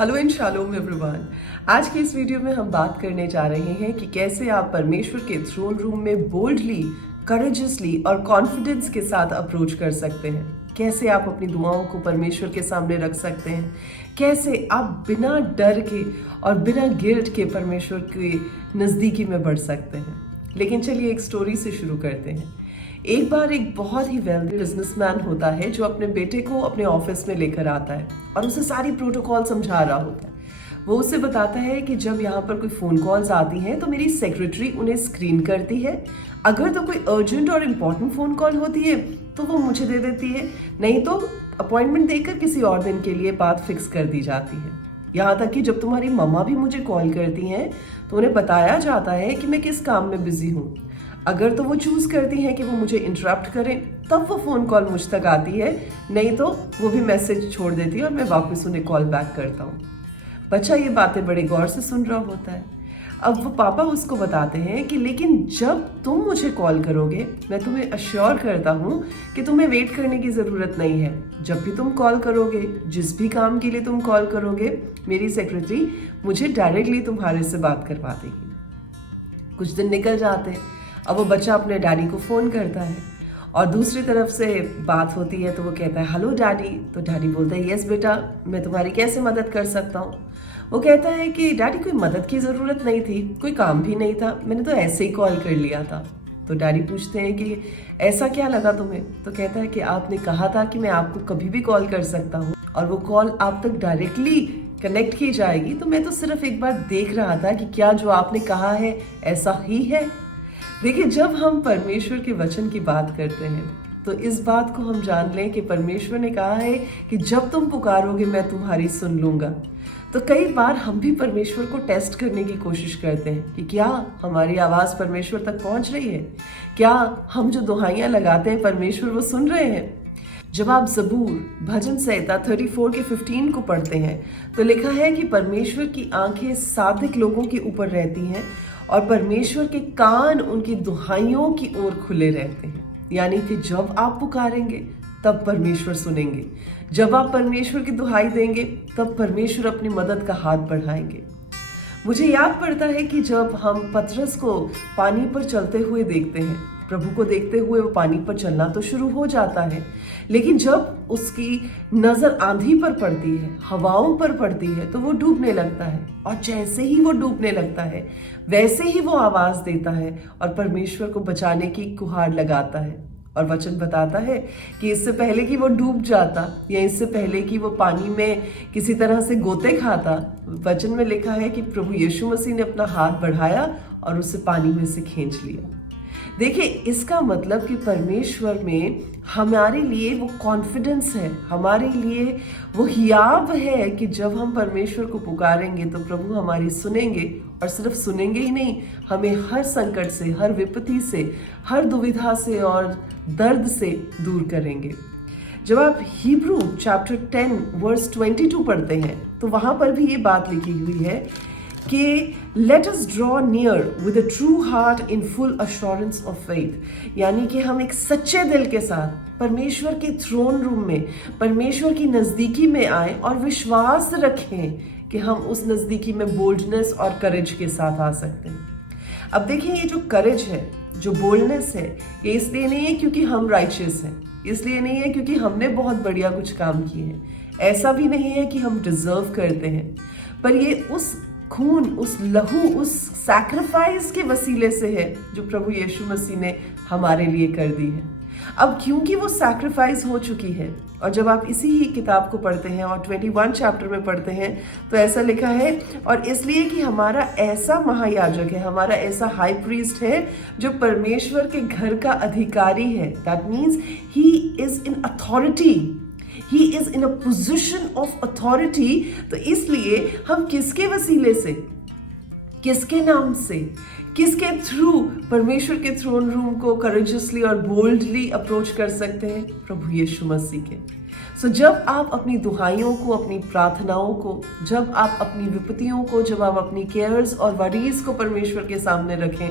Hello and shalom everyone. आज की इस वीडियो में हम बात करने जा रहे हैं कि कैसे आप परमेश्वर के थ्रोन रूम में बोल्डली, करेजियसली और कॉन्फिडेंस के साथ अप्रोच कर सकते हैं। कैसे आप अपनी दुआओं को परमेश्वर के सामने रख सकते हैं। कैसे आप बिना डर के और बिना गिल्ट के परमेश्वर के नज़दीकी में बढ़ सकते हैं। लेकिन चलिए एक स्टोरी से शुरू करते हैं। एक बार एक बहुत ही वेल्दी बिजनेसमैन होता है जो अपने बेटे को अपने ऑफिस में लेकर आता है और उसे सारी प्रोटोकॉल समझा रहा होता है। वो उसे बताता है कि जब यहाँ पर कोई फ़ोन कॉल्स आती हैं तो मेरी सेक्रेटरी उन्हें स्क्रीन करती है। अगर तो कोई अर्जेंट और इम्पॉर्टेंट फ़ोन कॉल होती है तो वो मुझे दे देती है, नहीं तो अपॉइंटमेंट देकर किसी और दिन के लिए बात फिक्स कर दी जाती है। यहाँ तक कि जब तुम्हारी मम्मा भी मुझे कॉल करती हैं तो उन्हें बताया जाता है कि मैं किस काम में बिजी हूँ। अगर तो वो चूज करती हैं कि वो मुझे इंटरप्ट करें तब वो फ़ोन कॉल मुझ तक आती है, नहीं तो वो भी मैसेज छोड़ देती है और मैं वापस उन्हें कॉल बैक करता हूँ। बच्चा ये बातें बड़े गौर से सुन रहा होता है। अब वो पापा उसको बताते हैं कि लेकिन जब तुम मुझे कॉल करोगे मैं तुम्हें अश्योर करता हूँ कि तुम्हें वेट करने की ज़रूरत नहीं है। जब भी तुम कॉल करोगे, जिस भी काम के लिए तुम कॉल करोगे, मेरी सेक्रेटरी मुझे डायरेक्टली तुम्हारे से बात करवा देगी। कुछ दिन निकल जाते हैं। अब वो बच्चा अपने डैडी को फ़ोन करता है और दूसरी तरफ से बात होती है तो वो कहता है हेलो डैडी। तो डैडी बोलता है यस बेटा, मैं तुम्हारी कैसे मदद कर सकता हूँ। वो कहता है कि डैडी कोई मदद की ज़रूरत नहीं थी, कोई काम भी नहीं था, मैंने तो ऐसे ही कॉल कर लिया था। तो डैडी पूछते हैं कि ऐसा क्या लगा तुम्हें। तो कहता है कि आपने कहा था कि मैं आपको कभी भी कॉल कर सकता हूँ और वो कॉल आप तक डायरेक्टली कनेक्ट की जाएगी, तो मैं तो सिर्फ एक बार देख रहा था कि क्या जो आपने कहा है ऐसा ही है। देखिए, जब हम परमेश्वर के वचन की बात करते हैं तो इस बात को हम जान लें कि परमेश्वर ने कहा है कि जब तुम पुकारोगे मैं तुम्हारी सुन लूँगा। तो कई बार हम भी परमेश्वर को टेस्ट करने की कोशिश करते हैं कि क्या हमारी आवाज़ परमेश्वर तक पहुँच रही है, क्या हम जो दुहाइयाँ लगाते हैं परमेश्वर वो सुन रहे हैं। जब आप ज़बूर भजन संहिता 34 के 15 को पढ़ते हैं तो लिखा है कि परमेश्वर की आंखें सादिक लोगों के ऊपर रहती हैं और परमेश्वर के कान उनकी दुहाइयों की ओर खुले रहते हैं। यानी कि जब आप पुकारेंगे तब परमेश्वर सुनेंगे, जब आप परमेश्वर की दुहाई देंगे तब परमेश्वर अपनी मदद का हाथ बढ़ाएंगे। मुझे याद पड़ता है कि जब हम पतरस को पानी पर चलते हुए देखते हैं, प्रभु को देखते हुए वो पानी पर चलना तो शुरू हो जाता है, लेकिन जब उसकी नज़र आंधी पर पड़ती है, हवाओं पर पड़ती है, तो वो डूबने लगता है। और जैसे ही वो डूबने लगता है वैसे ही वो आवाज़ देता है और परमेश्वर को बचाने की गुहार लगाता है। और वचन बताता है कि इससे पहले कि वो डूब जाता या इससे पहले कि वो पानी में किसी तरह से गोते खाता, वचन में लिखा है कि प्रभु यीशु मसीह ने अपना हाथ बढ़ाया और उसे पानी में से खींच लिया। देखिए, इसका मतलब कि परमेश्वर में हमारे लिए वो कॉन्फिडेंस है, हमारे लिए वो हियाब है कि जब हम परमेश्वर को पुकारेंगे तो प्रभु हमारी सुनेंगे। और सिर्फ सुनेंगे ही नहीं, हमें हर संकट से, हर विपत्ति से, हर दुविधा से और दर्द से दूर करेंगे। जब आप हिब्रू चैप्टर 10 वर्स 22 पढ़ते हैं तो वहाँ पर भी ये बात लिखी हुई है कि let us draw near with a true heart in full assurance of faith. यानी कि हम एक सच्चे दिल के साथ परमेश्वर के थ्रोन रूम में, परमेश्वर की नज़दीकी में आए और विश्वास रखें कि हम उस नज़दीकी में बोल्डनेस और करेज के साथ आ सकते हैं। अब देखिए, ये जो करेज है, जो बोल्डनेस है, ये इसलिए नहीं है क्योंकि हम राइचियस हैं, इसलिए नहीं है क्योंकि हमने बहुत बढ़िया कुछ काम किए हैं, ऐसा भी नहीं है कि हम डिजर्व करते हैं, पर ये उस खून, उस लहू, उस सैक्रिफाइस के वसीले से है जो प्रभु यीशु मसीह ने हमारे लिए कर दी है। अब क्योंकि वो सैक्रिफाइस हो चुकी है, और जब आप इसी ही किताब को पढ़ते हैं और 21 चैप्टर में पढ़ते हैं तो ऐसा लिखा है, और इसलिए कि हमारा ऐसा महायाजक है, हमारा ऐसा हाई प्रीस्ट है जो परमेश्वर के घर का अधिकारी है। That means he is in authority, he is in a position of authority. तो इसलिए हम किसके वसीले से, किसके नाम से, किसके थ्रू परमेश्वर के थ्रोन रूम को करेजियसली और बोल्डली अप्रोच कर सकते हैं? प्रभु यीशु मसीह के। सो जब आप अपनी दुहाइयों को, अपनी प्रार्थनाओं को, जब आप अपनी विपत्तियों को, जब आप अपनी केयर्स और वरीज को परमेश्वर के सामने रखें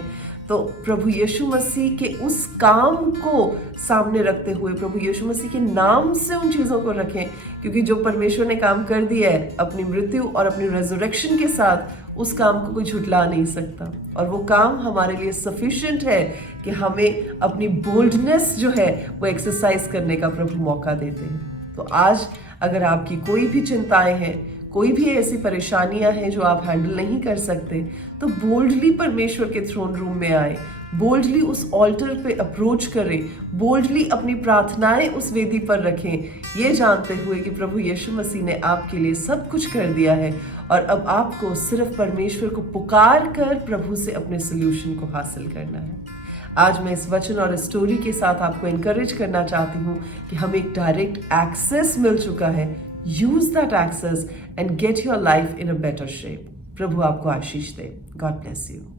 तो प्रभु यीशु मसीह के उस काम को सामने रखते हुए प्रभु यीशु मसीह के नाम से उन चीज़ों को रखें, क्योंकि जो परमेश्वर ने काम कर दिया है अपनी मृत्यु और अपनी रेजरेक्शन के साथ, उस काम को कोई झुटला नहीं सकता। और वो काम हमारे लिए सफिशिएंट है कि हमें अपनी बोल्डनेस जो है वो एक्सरसाइज करने का प्रभु मौका देते हैं। तो आज अगर आपकी कोई भी चिंताएं हैं, कोई भी ऐसी परेशानियां हैं जो आप हैंडल नहीं कर सकते, तो बोल्डली परमेश्वर के थ्रोन रूम में आए, बोल्डली उस ऑल्टर पे अप्रोच करें, बोल्डली अपनी प्रार्थनाएं उस वेदी पर रखें, ये जानते हुए कि प्रभु यीशु मसीह ने आपके लिए सब कुछ कर दिया है और अब आपको सिर्फ परमेश्वर को पुकार कर प्रभु से अपने सोल्यूशन को हासिल करना है। आज मैं इस वचन और स्टोरी के साथ आपको एनकरेज करना चाहती हूँ कि हमें एक डायरेक्ट एक्सेस मिल चुका है। Use that access and get your life in a better shape. प्रभु आपको आशीष दे। God bless you.